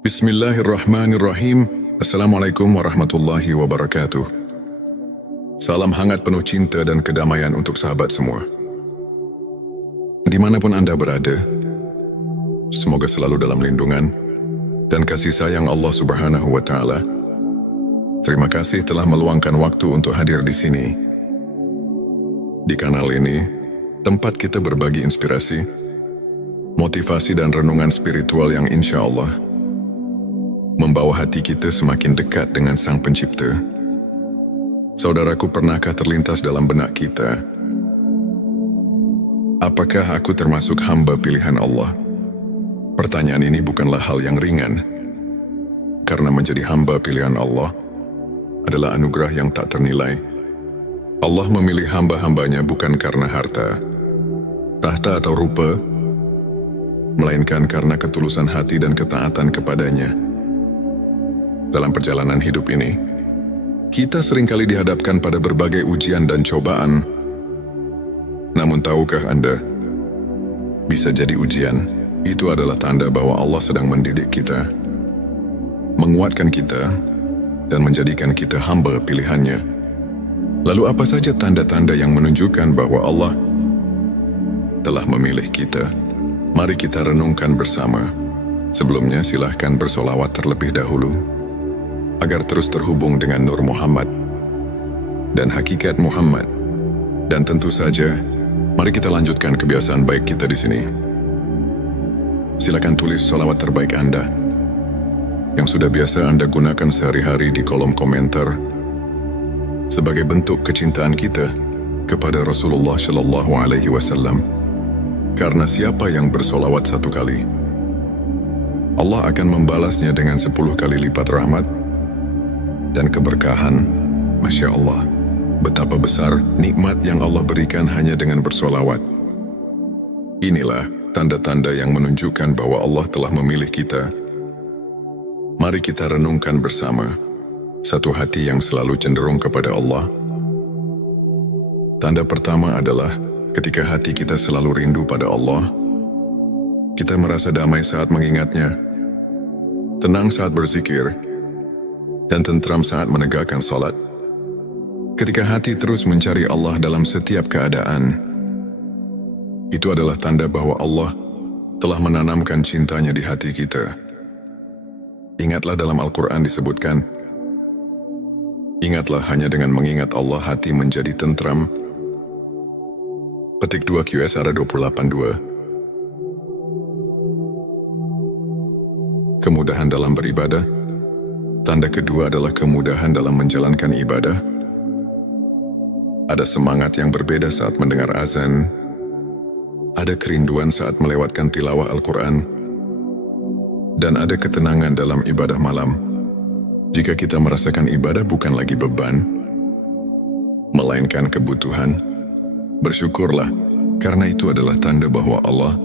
Bismillahirrahmanirrahim. Assalamualaikum warahmatullahi wabarakatuh. Salam hangat penuh cinta dan kedamaian untuk sahabat semua. Dimanapun Anda berada, semoga selalu dalam lindungan dan kasih sayang Allah Subhanahu wa Ta'ala. Terima kasih telah meluangkan waktu untuk hadir di sini. Di kanal ini, tempat kita berbagi inspirasi, motivasi dan renungan spiritual yang insya Allah membawa hati kita semakin dekat dengan Sang Pencipta. Saudaraku, pernahkah terlintas dalam benak kita, apakah aku termasuk hamba pilihan Allah? Pertanyaan ini bukanlah hal yang ringan, karena menjadi hamba pilihan Allah adalah anugerah yang tak ternilai. Allah memilih hamba-hambanya bukan karena harta, tahta atau rupa, melainkan karena ketulusan hati dan ketaatan kepadanya. Dalam perjalanan hidup ini, kita seringkali dihadapkan pada berbagai ujian dan cobaan. Namun tahukah Anda, bisa jadi ujian itu adalah tanda bahwa Allah sedang mendidik kita, menguatkan kita, dan menjadikan kita hamba pilihannya. Lalu apa saja tanda-tanda yang menunjukkan bahwa Allah telah memilih kita? Mari kita renungkan bersama. Sebelumnya silahkan bersolawat terlebih dahulu, agar terus terhubung dengan Nur Muhammad dan hakikat Muhammad. Dan tentu saja, mari kita lanjutkan kebiasaan baik kita di sini. Silakan tulis sholawat terbaik Anda yang sudah biasa Anda gunakan sehari-hari di kolom komentar sebagai bentuk kecintaan kita kepada Rasulullah Shallallahu Alaihi Wasallam. Karena siapa yang bersolawat 1 kali, Allah akan membalasnya dengan 10 kali lipat rahmat dan keberkahan. Masya Allah, betapa besar nikmat yang Allah berikan hanya dengan bersolawat. Inilah tanda-tanda yang menunjukkan bahwa Allah telah memilih kita. Mari kita renungkan bersama. Satu hati yang selalu cenderung kepada Allah. Tanda pertama adalah ketika hati kita selalu rindu pada Allah. Kita merasa damai saat mengingatnya, tenang saat berzikir, dan tentram saat menegakkan salat. Ketika hati terus mencari Allah dalam setiap keadaan, itu adalah tanda bahwa Allah telah menanamkan cintanya di hati kita. Ingatlah dalam Al-Quran disebutkan, ingatlah hanya dengan mengingat Allah hati menjadi tentram. Petik 2 QSR 28:2. Kemudahan dalam beribadah. Tanda kedua adalah kemudahan dalam menjalankan ibadah. Ada semangat yang berbeda saat mendengar azan. Ada kerinduan saat melewatkan tilawah Al-Quran. Dan ada ketenangan dalam ibadah malam. Jika kita merasakan ibadah bukan lagi beban, melainkan kebutuhan, bersyukurlah, karena itu adalah tanda bahwa Allah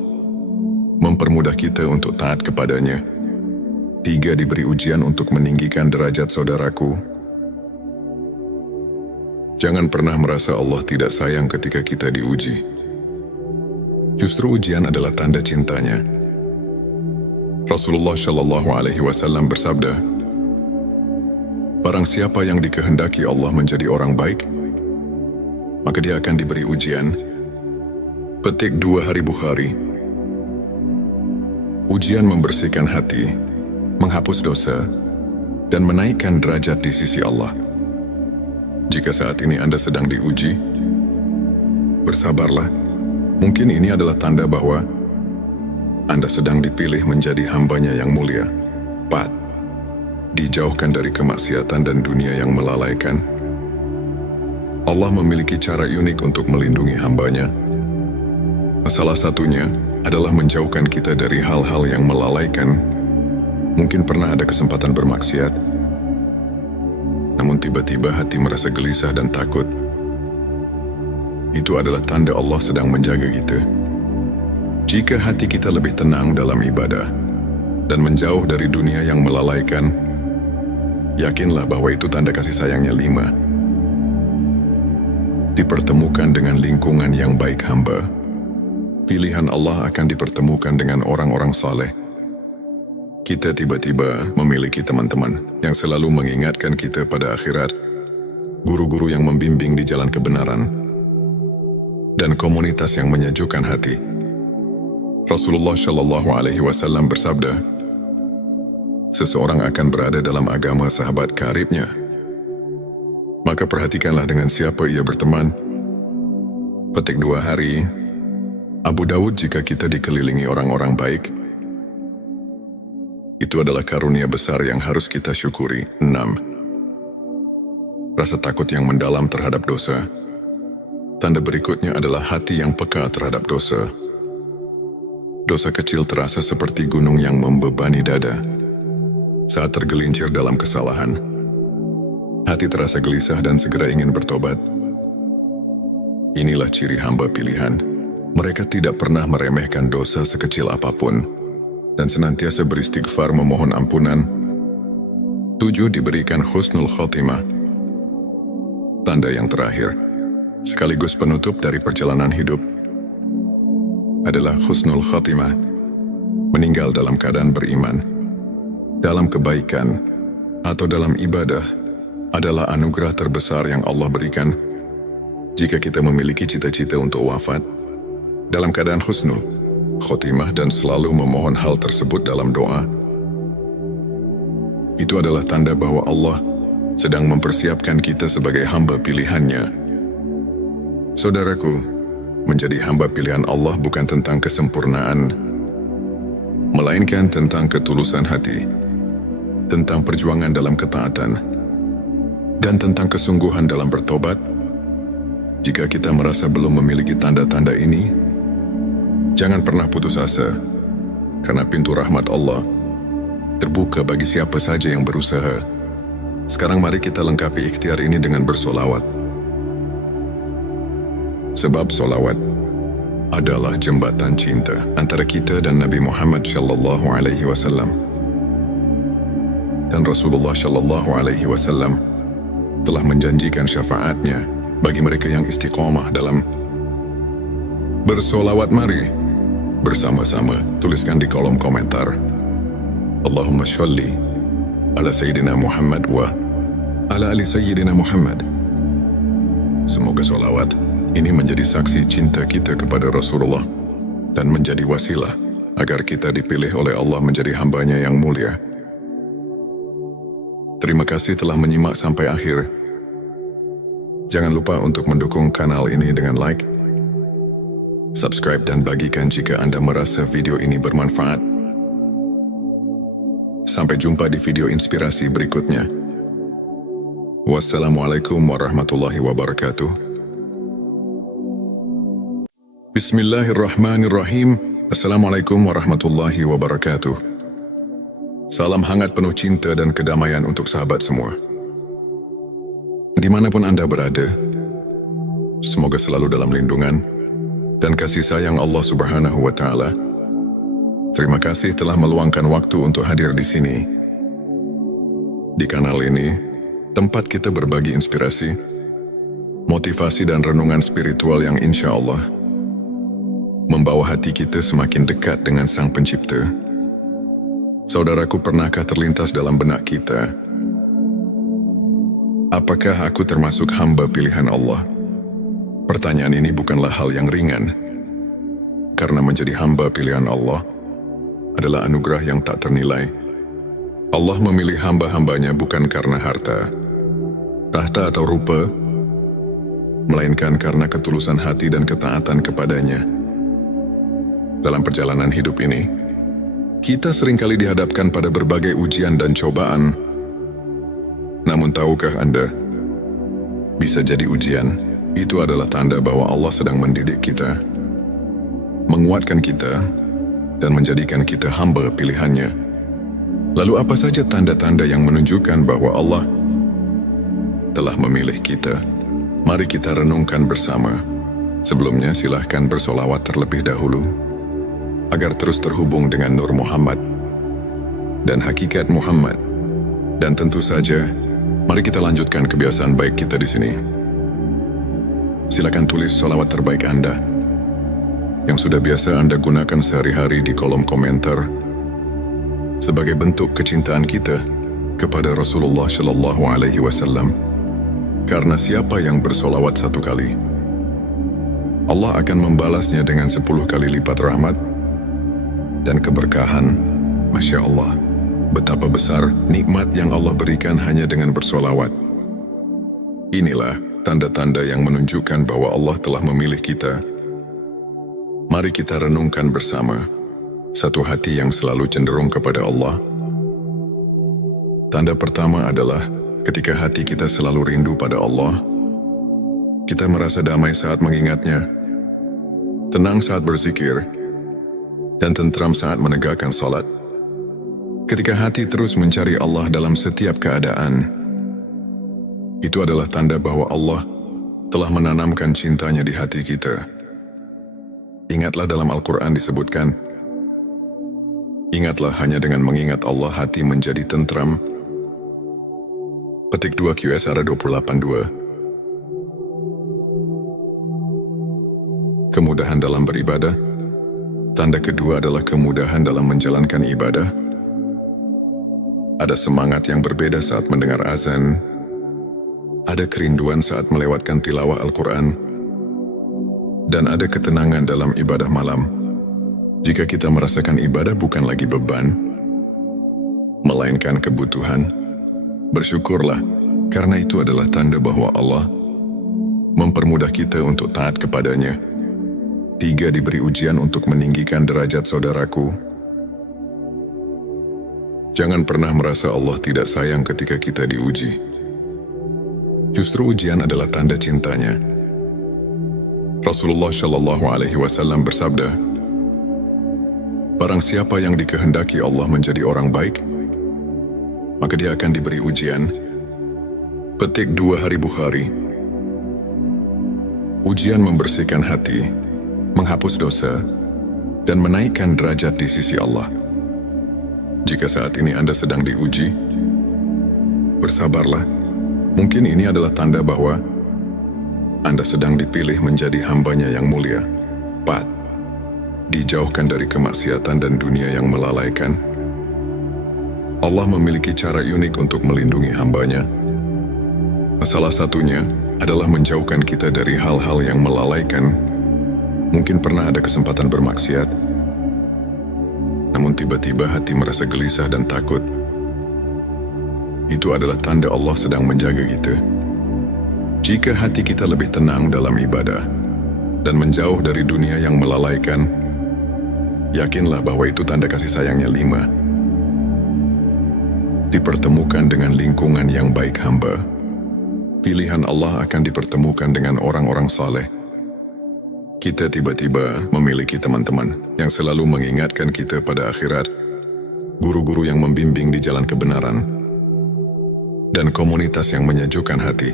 mempermudah kita untuk taat kepadanya. 3. Diberi ujian untuk meninggikan derajat saudaraku. Jangan pernah merasa Allah tidak sayang ketika kita diuji. Justru ujian adalah tanda cintanya. Rasulullah Shallallahu Alaihi Wasallam bersabda, barang siapa yang dikehendaki Allah menjadi orang baik, maka dia akan diberi ujian. Petik 2 Hari Bukhari. Ujian membersihkan hati, menghapus dosa, dan menaikkan derajat di sisi Allah. Jika saat ini Anda sedang diuji, bersabarlah. Mungkin ini adalah tanda bahwa Anda sedang dipilih menjadi hambanya yang mulia. 4. Dijauhkan dari kemaksiatan dan dunia yang melalaikan. Allah memiliki cara unik untuk melindungi hambanya. Salah satunya adalah menjauhkan kita dari hal-hal yang melalaikan. Mungkin pernah ada kesempatan bermaksiat, namun tiba-tiba hati merasa gelisah dan takut. Itu adalah tanda Allah sedang menjaga kita. Jika hati kita lebih tenang dalam ibadah dan menjauh dari dunia yang melalaikan, yakinlah bahwa itu tanda kasih sayangnya. 5. Dipertemukan dengan lingkungan yang baik hamba. Pilihan Allah akan dipertemukan dengan orang-orang saleh. Kita tiba-tiba memiliki teman-teman yang selalu mengingatkan kita pada akhirat, guru-guru yang membimbing di jalan kebenaran, dan komunitas yang menyejukkan hati. Rasulullah Shallallahu Alaihi Wasallam bersabda, seseorang akan berada dalam agama sahabat karibnya. Maka perhatikanlah dengan siapa ia berteman. Petik 2 hari, Abu Dawud, jika kita dikelilingi orang-orang baik, itu adalah karunia besar yang harus kita syukuri. 6. Rasa takut yang mendalam terhadap dosa. Tanda berikutnya adalah hati yang peka terhadap dosa. Dosa kecil terasa seperti gunung yang membebani dada. Saat tergelincir dalam kesalahan, hati terasa gelisah dan segera ingin bertobat. Inilah ciri hamba pilihan. Mereka tidak pernah meremehkan dosa sekecil apapun dan senantiasa beristighfar memohon ampunan. 7. Diberikan husnul khotimah. Tanda yang terakhir, sekaligus penutup dari perjalanan hidup, adalah husnul khotimah. Meninggal dalam keadaan beriman, dalam kebaikan, atau dalam ibadah adalah anugerah terbesar yang Allah berikan. Jika kita memiliki cita-cita untuk wafat dalam keadaan husnul khotimah dan selalu memohon hal tersebut dalam doa, itu adalah tanda bahwa Allah sedang mempersiapkan kita sebagai hamba pilihannya. Saudaraku, menjadi hamba pilihan Allah bukan tentang kesempurnaan, melainkan tentang ketulusan hati, tentang perjuangan dalam ketaatan, dan tentang kesungguhan dalam bertobat. Jika kita merasa belum memiliki tanda-tanda ini, jangan pernah putus asa, karena pintu rahmat Allah terbuka bagi siapa saja yang berusaha. Sekarang mari kita lengkapi ikhtiar ini dengan bersolawat. Sebab solawat adalah jembatan cinta antara kita dan Nabi Muhammad Shallallahu Alaihi Wasallam. Dan Rasulullah Shallallahu Alaihi Wasallam telah menjanjikan syafaatnya bagi mereka yang istiqomah dalam bersolawat. Mari bersama-sama tuliskan di kolom komentar, Allahumma sholli ala Sayyidina Muhammad wa ala ali Sayyidina Muhammad. Semoga solawat ini menjadi saksi cinta kita kepada Rasulullah dan menjadi wasilah agar kita dipilih oleh Allah menjadi hambanya yang mulia. Terima kasih telah menyimak sampai akhir. Jangan lupa untuk mendukung kanal ini dengan like, subscribe, dan bagikan jika Anda merasa video ini bermanfaat. Sampai jumpa di video inspirasi berikutnya. Wassalamualaikum warahmatullahi wabarakatuh. Bismillahirrahmanirrahim. Assalamualaikum warahmatullahi wabarakatuh. Salam hangat penuh cinta dan kedamaian untuk sahabat semua. Dimanapun Anda berada, semoga selalu dalam lindungan dan kasih sayang Allah Subhanahu wa Ta'ala. Terima kasih telah meluangkan waktu untuk hadir di sini. Di kanal ini, tempat kita berbagi inspirasi, motivasi, dan renungan spiritual yang insya Allah membawa hati kita semakin dekat dengan Sang Pencipta. Saudaraku, pernahkah terlintas dalam benak kita, apakah aku termasuk hamba pilihan Allah? Pertanyaan ini bukanlah hal yang ringan, karena menjadi hamba pilihan Allah adalah anugerah yang tak ternilai. Allah memilih hamba-hambanya bukan karena harta, tahta, atau rupa, melainkan karena ketulusan hati dan ketaatan kepadanya. Dalam perjalanan hidup ini, kita seringkali dihadapkan pada berbagai ujian dan cobaan. Namun tahukah Anda, bisa jadi ujian itu adalah tanda bahwa Allah sedang mendidik kita, menguatkan kita, dan menjadikan kita hamba pilihannya. Lalu apa saja tanda-tanda yang menunjukkan bahwa Allah telah memilih kita? Mari kita renungkan bersama. Sebelumnya silahkan bersolawat terlebih dahulu, agar terus terhubung dengan Nur Muhammad dan hakikat Muhammad. Dan tentu saja, mari kita lanjutkan kebiasaan baik kita di sini. Silakan tulis solawat terbaik Anda yang sudah biasa Anda gunakan sehari-hari di kolom komentar. sebagai bentuk kecintaan kita kepada Rasulullah Shallallahu Alaihi Wasallam. Karena siapa yang bersolawat 1 kali, Allah akan membalasnya dengan 10 kali lipat rahmat dan keberkahan. Masya Allah, betapa besar nikmat yang Allah berikan hanya dengan bersolawat. Inilah tanda-tanda yang menunjukkan bahwa Allah telah memilih kita. Mari kita renungkan bersama satu hati yang selalu cenderung kepada Allah. Tanda pertama adalah ketika hati kita selalu rindu pada Allah. Kita merasa damai saat mengingatnya, tenang saat berzikir, dan tentram saat menegakkan salat. Ketika hati terus mencari Allah dalam setiap keadaan, itu adalah tanda bahwa Allah telah menanamkan cintanya di hati kita. Ingatlah dalam Al-Quran disebutkan, ingatlah hanya dengan mengingat Allah hati menjadi tentram. Petik 2 QSR 28.2. Kemudahan dalam beribadah. Tanda kedua adalah kemudahan dalam menjalankan ibadah. Ada semangat yang berbeda saat mendengar azan. Ada kerinduan saat melewatkan tilawah Al-Quran. Dan ada ketenangan dalam ibadah malam. Jika kita merasakan ibadah bukan lagi beban, melainkan kebutuhan, bersyukurlah, karena itu adalah tanda bahwa Allah mempermudah kita untuk taat kepadanya. 3. Diberi ujian untuk meninggikan derajat saudaraku. Jangan pernah merasa Allah tidak sayang ketika kita diuji. Justru ujian adalah tanda cintanya. Rasulullah Shallallahu Alaihi Wasallam bersabda, barang siapa yang dikehendaki Allah menjadi orang baik, maka dia akan diberi ujian. Petik 2 Hari Bukhari. Ujian membersihkan hati, menghapus dosa, dan menaikkan derajat di sisi Allah. Jika saat ini Anda sedang diuji, bersabarlah. Mungkin ini adalah tanda bahwa Anda sedang dipilih menjadi hambanya yang mulia. 4. Dijauhkan dari kemaksiatan dan dunia yang melalaikan. Allah memiliki cara unik untuk melindungi hambanya. Salah satunya adalah menjauhkan kita dari hal-hal yang melalaikan. Mungkin pernah ada kesempatan bermaksiat, namun tiba-tiba hati merasa gelisah dan takut. Itu adalah tanda Allah sedang menjaga kita. Jika hati kita lebih tenang dalam ibadah dan menjauh dari dunia yang melalaikan, yakinlah bahwa itu tanda kasih sayangnya. 5. Dipertemukan dengan lingkungan yang baik hamba. Pilihan Allah akan dipertemukan dengan orang-orang saleh. Kita tiba-tiba memiliki teman-teman yang selalu mengingatkan kita pada akhirat, guru-guru yang membimbing di jalan kebenaran, dan komunitas yang menyejukkan hati.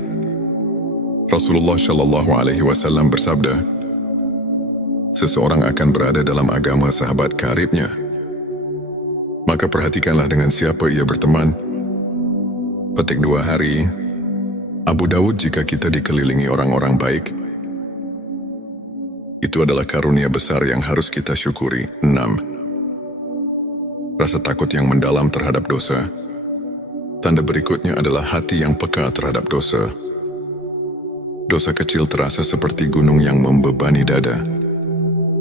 Rasulullah Shallallahu Alaihi Wasallam bersabda, seseorang akan berada dalam agama sahabat karibnya. Maka perhatikanlah dengan siapa ia berteman. Petik 2 Hari. Abu Dawud. Jika kita dikelilingi orang-orang baik, itu adalah karunia besar yang harus kita syukuri. 6. Rasa takut yang mendalam terhadap dosa. Tanda berikutnya adalah hati yang peka terhadap dosa. Dosa kecil terasa seperti gunung yang membebani dada.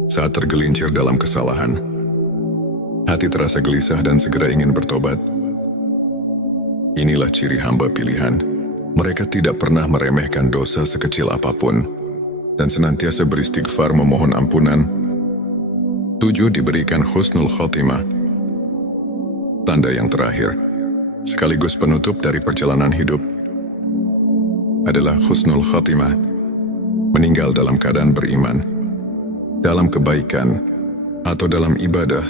Saat tergelincir dalam kesalahan, hati terasa gelisah dan segera ingin bertobat. Inilah ciri hamba pilihan. Mereka tidak pernah meremehkan dosa sekecil apapun dan senantiasa beristighfar memohon ampunan. 7. Diberikan husnul khotimah. Tanda yang terakhir, sekaligus penutup dari perjalanan hidup, adalah husnul khotimah. Meninggal dalam keadaan beriman, dalam kebaikan, atau dalam ibadah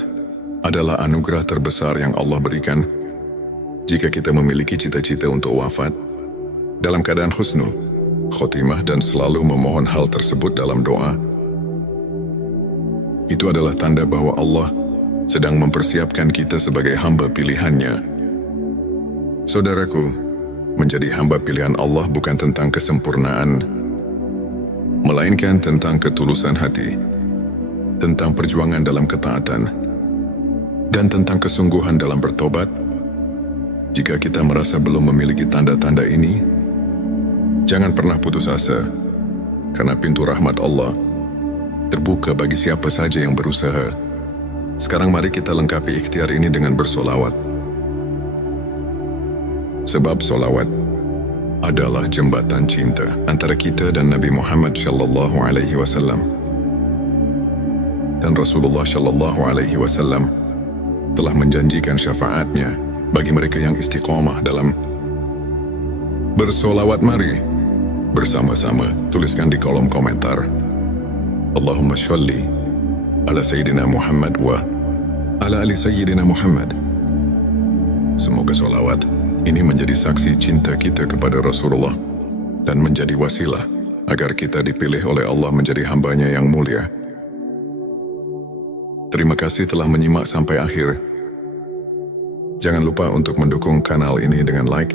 adalah anugerah terbesar yang Allah berikan. Jika kita memiliki cita-cita untuk wafat dalam keadaan husnul khotimah dan selalu memohon hal tersebut dalam doa, itu adalah tanda bahwa Allah sedang mempersiapkan kita sebagai hamba pilihannya. Saudaraku, menjadi hamba pilihan Allah bukan tentang kesempurnaan, melainkan tentang ketulusan hati, tentang perjuangan dalam ketaatan, dan tentang kesungguhan dalam bertobat. Jika kita merasa belum memiliki tanda-tanda ini, jangan pernah putus asa, karena pintu rahmat Allah terbuka bagi siapa saja yang berusaha. Sekarang mari kita lengkapi ikhtiar ini dengan bersolawat. Sebab solawat adalah jembatan cinta antara kita dan Nabi Muhammad sallallahu alaihi wasallam. Dan Rasulullah sallallahu alaihi wasallam telah menjanjikan syafaatnya bagi mereka yang istiqomah dalam bersolawat. Mari bersama-sama tuliskan di kolom komentar, Allahumma sholli ala Sayyidina Muhammad wa ala ali Sayyidina Muhammad. Semoga solawat ini menjadi saksi cinta kita kepada Rasulullah dan menjadi wasilah agar kita dipilih oleh Allah menjadi hambanya yang mulia. Terima kasih telah menyimak sampai akhir. Jangan lupa untuk mendukung kanal ini dengan like,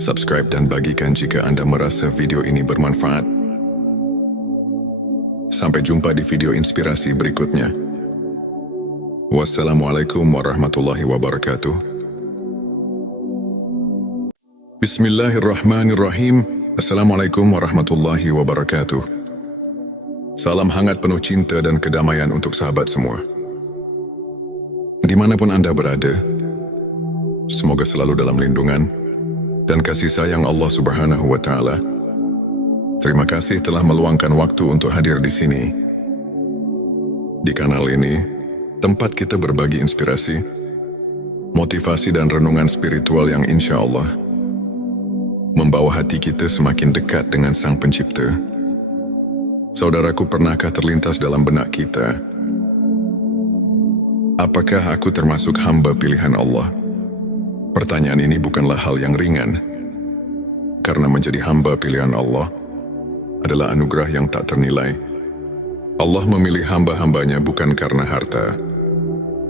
subscribe dan bagikan jika Anda merasa video ini bermanfaat. Sampai jumpa di video inspirasi berikutnya. Wassalamualaikum warahmatullahi wabarakatuh. Bismillahirrahmanirrahim. Assalamualaikum warahmatullahi wabarakatuh. Salam hangat penuh cinta dan kedamaian untuk sahabat semua. Dimanapun Anda berada, semoga selalu dalam lindungan dan kasih sayang Allah Subhanahu wa Ta'ala. Terima kasih telah meluangkan waktu untuk hadir di sini. Di kanal ini, tempat kita berbagi inspirasi, motivasi dan renungan spiritual yang insya Allah membawa hati kita semakin dekat dengan Sang Pencipta. Saudaraku, pernahkah terlintas dalam benak kita, apakah aku termasuk hamba pilihan Allah? Pertanyaan ini bukanlah hal yang ringan, karena menjadi hamba pilihan Allah adalah anugerah yang tak ternilai. Allah memilih hamba-hambanya bukan karena harta,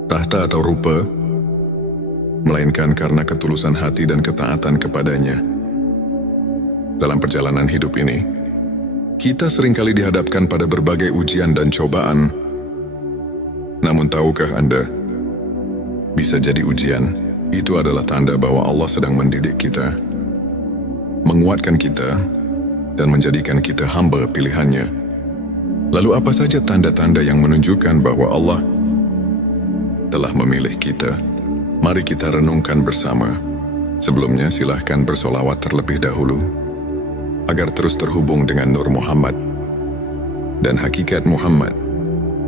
tahta atau rupa, melainkan karena ketulusan hati dan ketaatan kepadanya. Dalam perjalanan hidup ini, kita seringkali dihadapkan pada berbagai ujian dan cobaan. Namun tahukah Anda, bisa jadi ujian itu adalah tanda bahwa Allah sedang mendidik kita, menguatkan kita, dan menjadikan kita hamba pilihannya. Lalu apa saja tanda-tanda yang menunjukkan bahwa Allah telah memilih kita? Mari kita renungkan bersama. Sebelumnya silahkan bersolawat terlebih dahulu, agar terus terhubung dengan Nur Muhammad dan hakikat Muhammad.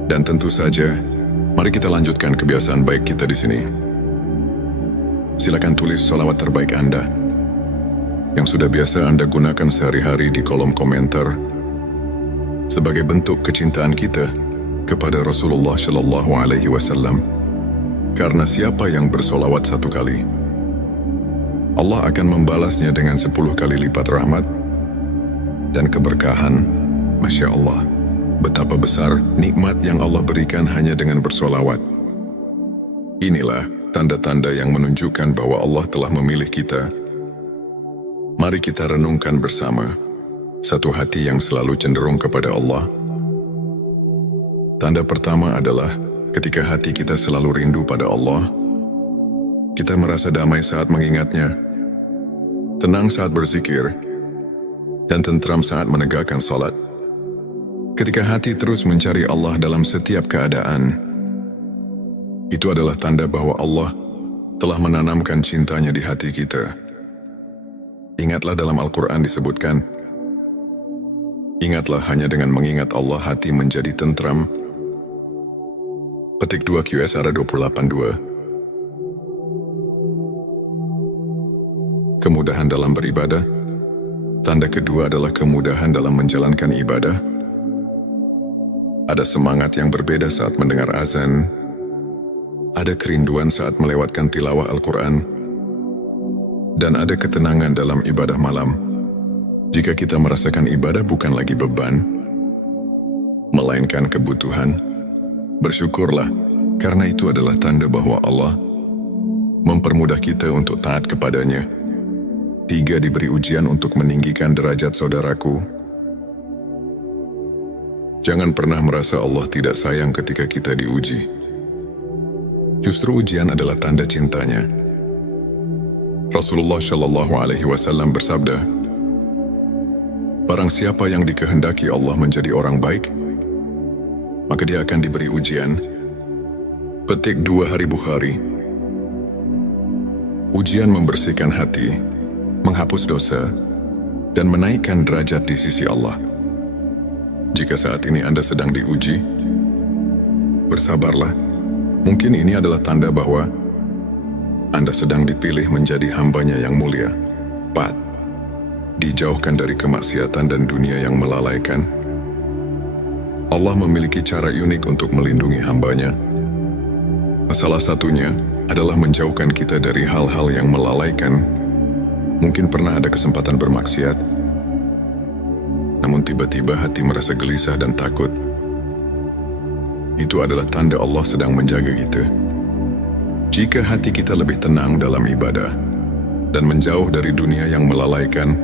Dan tentu saja, mari kita lanjutkan kebiasaan baik kita di sini. Silakan tulis solawat terbaik Anda yang sudah biasa Anda gunakan sehari-hari di kolom komentar sebagai bentuk kecintaan kita kepada Rasulullah Shallallahu Alaihi Wasallam. Karena siapa yang bersolawat 1 kali, Allah akan membalasnya dengan 10 kali lipat rahmat dan keberkahan. Masya Allah, betapa besar nikmat yang Allah berikan hanya dengan bersolawat. Inilah tanda-tanda yang menunjukkan bahwa Allah telah memilih kita. Mari kita renungkan bersama. Satu hati yang selalu cenderung kepada Allah. Tanda pertama adalah ketika hati kita selalu rindu pada Allah. Kita merasa damai saat mengingatnya, tenang saat berzikir, dan tentram saat menegakkan salat. Ketika hati terus mencari Allah dalam setiap keadaan, itu adalah tanda bahwa Allah telah menanamkan cintanya di hati kita. Ingatlah dalam Al-Quran disebutkan, ingatlah hanya dengan mengingat Allah hati menjadi tentram. Petik 2 QSR 28:2. Kemudahan dalam beribadah. Tanda kedua adalah kemudahan dalam menjalankan ibadah. Ada semangat yang berbeda saat mendengar azan. Ada kerinduan saat melewatkan tilawah Al-Quran. Dan ada ketenangan dalam ibadah malam. Jika kita merasakan ibadah bukan lagi beban, melainkan kebutuhan, bersyukurlah, karena itu adalah tanda bahwa Allah mempermudah kita untuk taat kepadanya. 3. Diberi ujian untuk meninggikan derajat saudaraku. Jangan pernah merasa Allah tidak sayang ketika kita diuji. Justru ujian adalah tanda cintanya. Rasulullah Shallallahu Alaihi Wasallam bersabda, "Barang siapa yang dikehendaki Allah menjadi orang baik, maka dia akan diberi ujian." Petik 2 Hari Bukhari. Ujian membersihkan hati, menghapus dosa, dan menaikkan derajat di sisi Allah. Jika saat ini Anda sedang diuji, bersabarlah. Mungkin ini adalah tanda bahwa Anda sedang dipilih menjadi hambanya yang mulia. 4. Dijauhkan dari kemaksiatan dan dunia yang melalaikan. Allah memiliki cara unik untuk melindungi hambanya. Salah satunya adalah menjauhkan kita dari hal-hal yang melalaikan. Mungkin pernah ada kesempatan bermaksiat, namun tiba-tiba hati merasa gelisah dan takut. Itu adalah tanda Allah sedang menjaga kita. Jika hati kita lebih tenang dalam ibadah dan menjauh dari dunia yang melalaikan,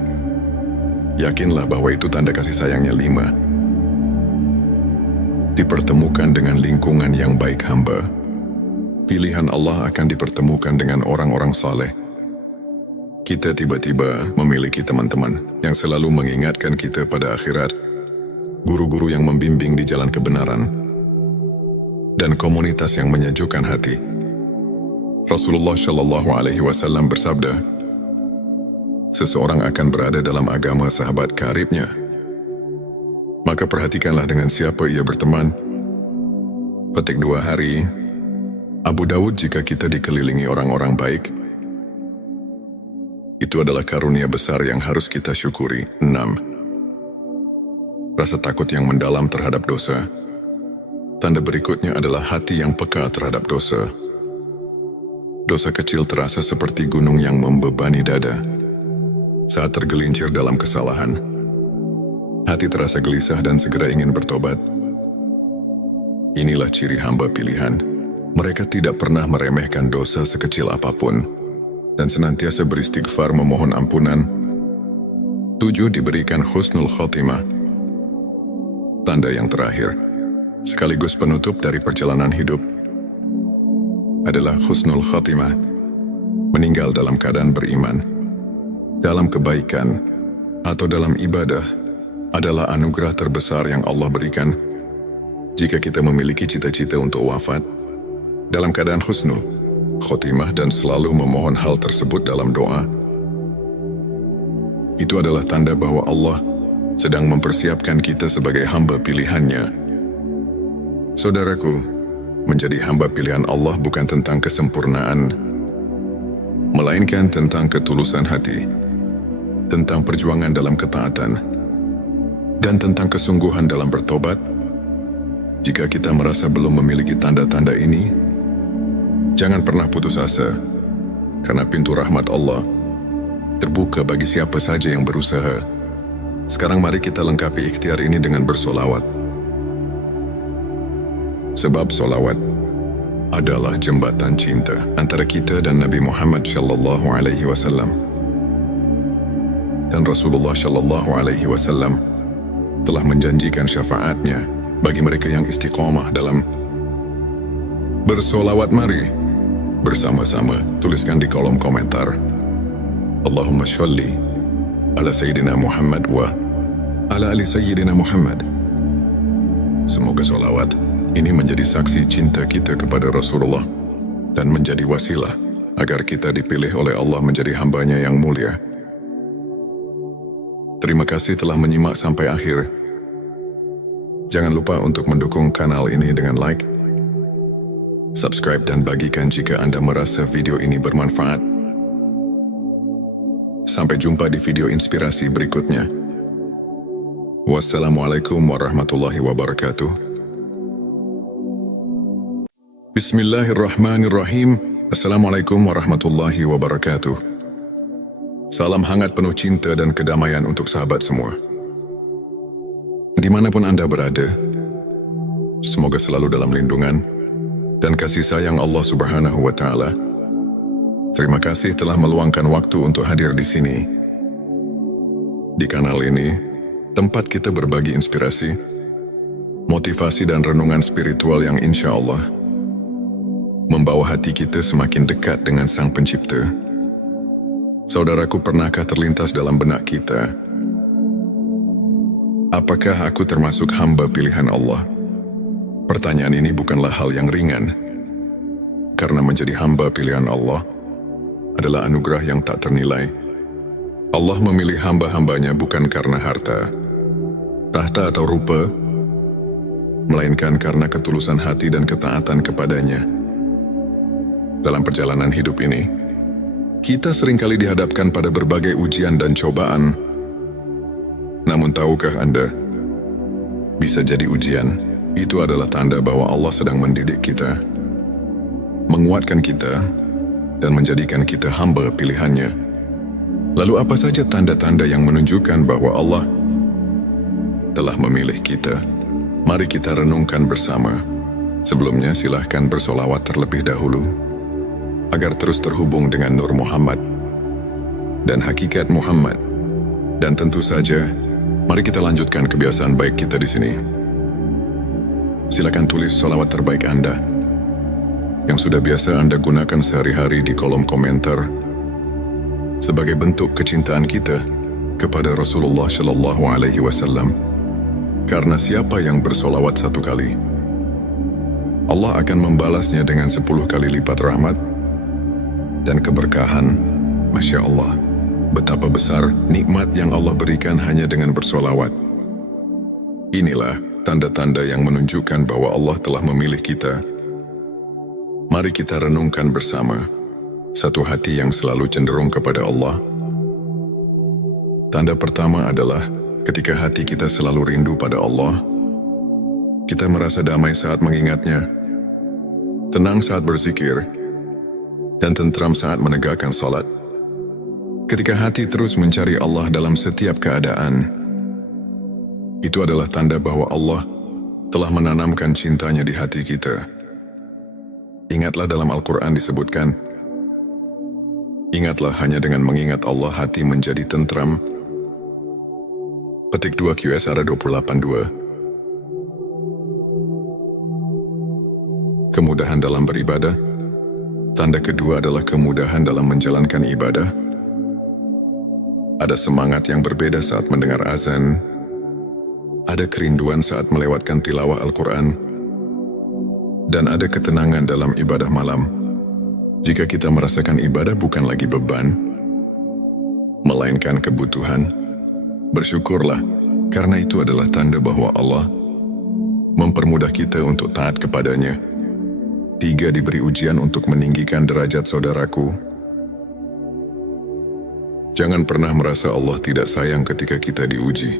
yakinlah bahwa itu tanda kasih sayangnya. 5. Dipertemukan dengan lingkungan yang baik hamba. Pilihan Allah akan dipertemukan dengan orang-orang saleh. Kita tiba-tiba memiliki teman-teman yang selalu mengingatkan kita pada akhirat, guru-guru yang membimbing di jalan kebenaran, dan komunitas yang menyejukkan hati. Rasulullah Shallallahu Alaihi Wasallam bersabda, seseorang akan berada dalam agama sahabat karibnya. Maka perhatikanlah dengan siapa ia berteman. Petik 2 Hari. Abu Dawud, jika kita dikelilingi orang-orang baik, itu adalah karunia besar yang harus kita syukuri. 6. Rasa takut yang mendalam terhadap dosa. Tanda berikutnya adalah hati yang peka terhadap dosa. Dosa kecil terasa seperti gunung yang membebani dada. Saat tergelincir dalam kesalahan, hati terasa gelisah dan segera ingin bertobat. Inilah ciri hamba pilihan. Mereka tidak pernah meremehkan dosa sekecil apapun dan senantiasa beristighfar memohon ampunan. 7. Diberikan husnul khotimah. Tanda yang terakhir, sekaligus penutup dari perjalanan hidup, adalah husnul khotimah. Meninggal dalam keadaan beriman, dalam kebaikan, atau dalam ibadah adalah anugerah terbesar yang Allah berikan. Jika kita memiliki cita-cita untuk wafat dalam keadaan husnul khotimah dan selalu memohon hal tersebut dalam doa, itu adalah tanda bahwa Allah sedang mempersiapkan kita sebagai hamba pilihannya. Saudaraku, menjadi hamba pilihan Allah bukan tentang kesempurnaan, melainkan tentang ketulusan hati, tentang perjuangan dalam ketaatan, dan tentang kesungguhan dalam bertobat. Jika kita merasa belum memiliki tanda-tanda ini, jangan pernah putus asa, karena pintu rahmat Allah terbuka bagi siapa saja yang berusaha. Sekarang mari kita lengkapi ikhtiar ini dengan bersolawat. Sebab solawat adalah jembatan cinta antara kita dan Nabi Muhammad Shallallahu Alaihi Wasallam. Dan Rasulullah Shallallahu Alaihi Wasallam telah menjanjikan syafaatnya bagi mereka yang istiqomah dalam bersolawat. Mari bersama-sama tuliskan di kolom komentar, Allahumma sholli ala Sayyidina Muhammad wa ala ali Sayyidina Muhammad. Semoga solawat ini menjadi saksi cinta kita kepada Rasulullah dan menjadi wasilah agar kita dipilih oleh Allah menjadi hambanya yang mulia. Terima kasih telah menyimak sampai akhir. Jangan lupa untuk mendukung kanal ini dengan like, subscribe, dan bagikan jika Anda merasa video ini bermanfaat. Sampai jumpa di video inspirasi berikutnya. Wassalamualaikum warahmatullahi wabarakatuh. Bismillahirrahmanirrahim. Assalamualaikum warahmatullahi wabarakatuh. Salam hangat penuh cinta dan kedamaian untuk sahabat semua. Dimanapun Anda berada, semoga selalu dalam lindungan dan kasih sayang Allah Subhanahu wa Ta'ala. Terima kasih telah meluangkan waktu untuk hadir di sini. Di kanal ini, tempat kita berbagi inspirasi, motivasi, dan renungan spiritual yang insya Allah membawa hati kita semakin dekat dengan Sang Pencipta. Saudaraku, pernahkah terlintas dalam benak kita, apakah aku termasuk hamba pilihan Allah? Pertanyaan ini bukanlah hal yang ringan, karena menjadi hamba pilihan Allah adalah anugerah yang tak ternilai. Allah memilih hamba-hambanya bukan karena harta, tahta atau rupa, melainkan karena ketulusan hati dan ketaatan kepadanya. Dalam perjalanan hidup ini, kita seringkali dihadapkan pada berbagai ujian dan cobaan. Namun tahukah Anda, bisa jadi ujian itu adalah tanda bahwa Allah sedang mendidik kita, menguatkan kita, dan menjadikan kita hamba pilihannya. Lalu apa saja tanda-tanda yang menunjukkan bahwa Allah telah memilih kita? Mari kita renungkan bersama. Sebelumnya silahkan bersolawat terlebih dahulu, agar terus terhubung dengan Nur Muhammad dan hakikat Muhammad. Dan tentu saja, mari kita lanjutkan kebiasaan baik kita di sini. Silakan tulis solawat terbaik Anda yang sudah biasa Anda gunakan sehari-hari di kolom komentar sebagai bentuk kecintaan kita kepada Rasulullah Shallallahu Alaihi Wasallam. Karena siapa yang bersolawat 1 kali, Allah akan membalasnya dengan 10 kali lipat rahmat dan keberkahan. Masya Allah, betapa besar nikmat yang Allah berikan hanya dengan bersolawat. Inilah tanda-tanda yang menunjukkan bahwa Allah telah memilih kita. Mari kita renungkan bersama. Satu hati yang selalu cenderung kepada Allah. Tanda pertama adalah ketika hati kita selalu rindu pada Allah. Kita merasa damai saat mengingatnya, tenang saat berzikir, dan tentram saat menegakkan salat. Ketika hati terus mencari Allah dalam setiap keadaan, itu adalah tanda bahwa Allah telah menanamkan cintanya di hati kita. Ingatlah dalam Al-Quran disebutkan, ingatlah hanya dengan mengingat Allah hati menjadi tentram. Petik 2 QSR 28:2. Kemudahan dalam beribadah. Tanda kedua adalah kemudahan dalam menjalankan ibadah. Ada semangat yang berbeda saat mendengar azan. Ada kerinduan saat melewatkan tilawah Al-Quran. Dan ada ketenangan dalam ibadah malam. Jika kita merasakan ibadah bukan lagi beban, melainkan kebutuhan, bersyukurlah, karena itu adalah tanda bahwa Allah mempermudah kita untuk taat kepadanya. 3. Diberi ujian untuk meninggikan derajat saudaraku. Jangan pernah merasa Allah tidak sayang ketika kita diuji.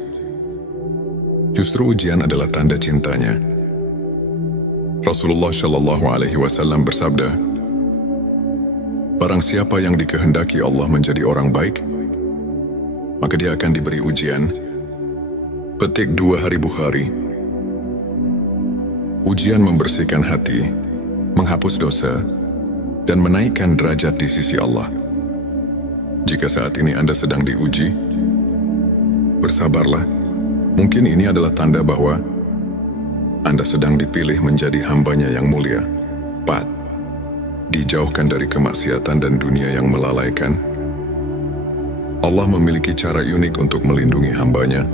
Justru ujian adalah tanda cintanya. Rasulullah Shallallahu Alaihi Wasallam bersabda, barang siapa yang dikehendaki Allah menjadi orang baik, maka dia akan diberi ujian. Petik 2 Hari Bukhari. Ujian membersihkan hati, menghapus dosa, dan menaikkan derajat di sisi Allah. Jika saat ini Anda sedang diuji, bersabarlah. Mungkin ini adalah tanda bahwa Anda sedang dipilih menjadi hambanya yang mulia. 4. Dijauhkan dari kemaksiatan dan dunia yang melalaikan. Allah memiliki cara unik untuk melindungi hambanya.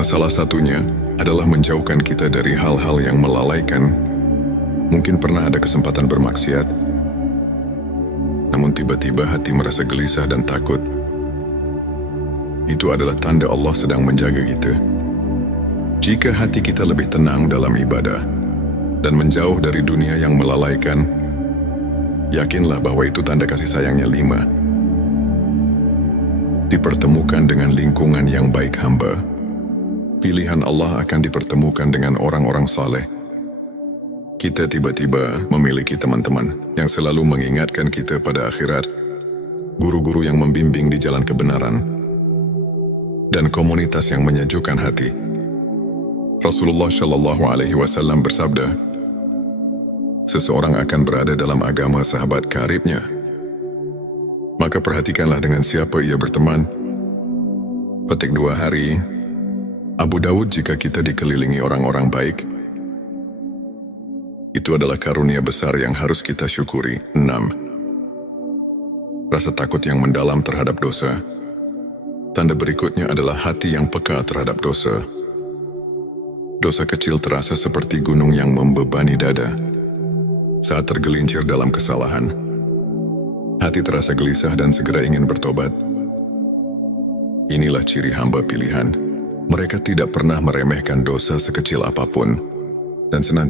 Salah satunya adalah menjauhkan kita dari hal-hal yang melalaikan. Mungkin pernah ada kesempatan bermaksiat, namun tiba-tiba hati merasa gelisah dan takut. Itu adalah tanda Allah sedang menjaga kita. Jika hati kita lebih tenang dalam ibadah dan menjauh dari dunia yang melalaikan, yakinlah bahwa itu tanda kasih sayangnya. 5. Dipertemukan dengan lingkungan yang baik hamba. Pilihan Allah akan dipertemukan dengan orang-orang saleh. Kita tiba-tiba memiliki teman-teman yang selalu mengingatkan kita pada akhirat, guru-guru yang membimbing di jalan kebenaran, dan komunitas yang menyejukkan hati. Rasulullah Shallallahu Alaihi Wasallam bersabda, seseorang akan berada dalam agama sahabat karibnya. Maka perhatikanlah dengan siapa ia berteman. Petik 2 Hari Abu Dawud. Jika kita dikelilingi orang-orang baik, Itu adalah karunia besar yang harus kita syukuri. 6. Rasa takut yang mendalam terhadap dosa. Tanda berikutnya adalah hati yang peka terhadap dosa. Dosa kecil terasa seperti gunung yang membebani dada. Saat tergelincir dalam kesalahan, hati terasa gelisah dan segera ingin bertobat. Inilah ciri hamba pilihan. Mereka tidak pernah meremehkan dosa sekecil apapun, dan senantiasa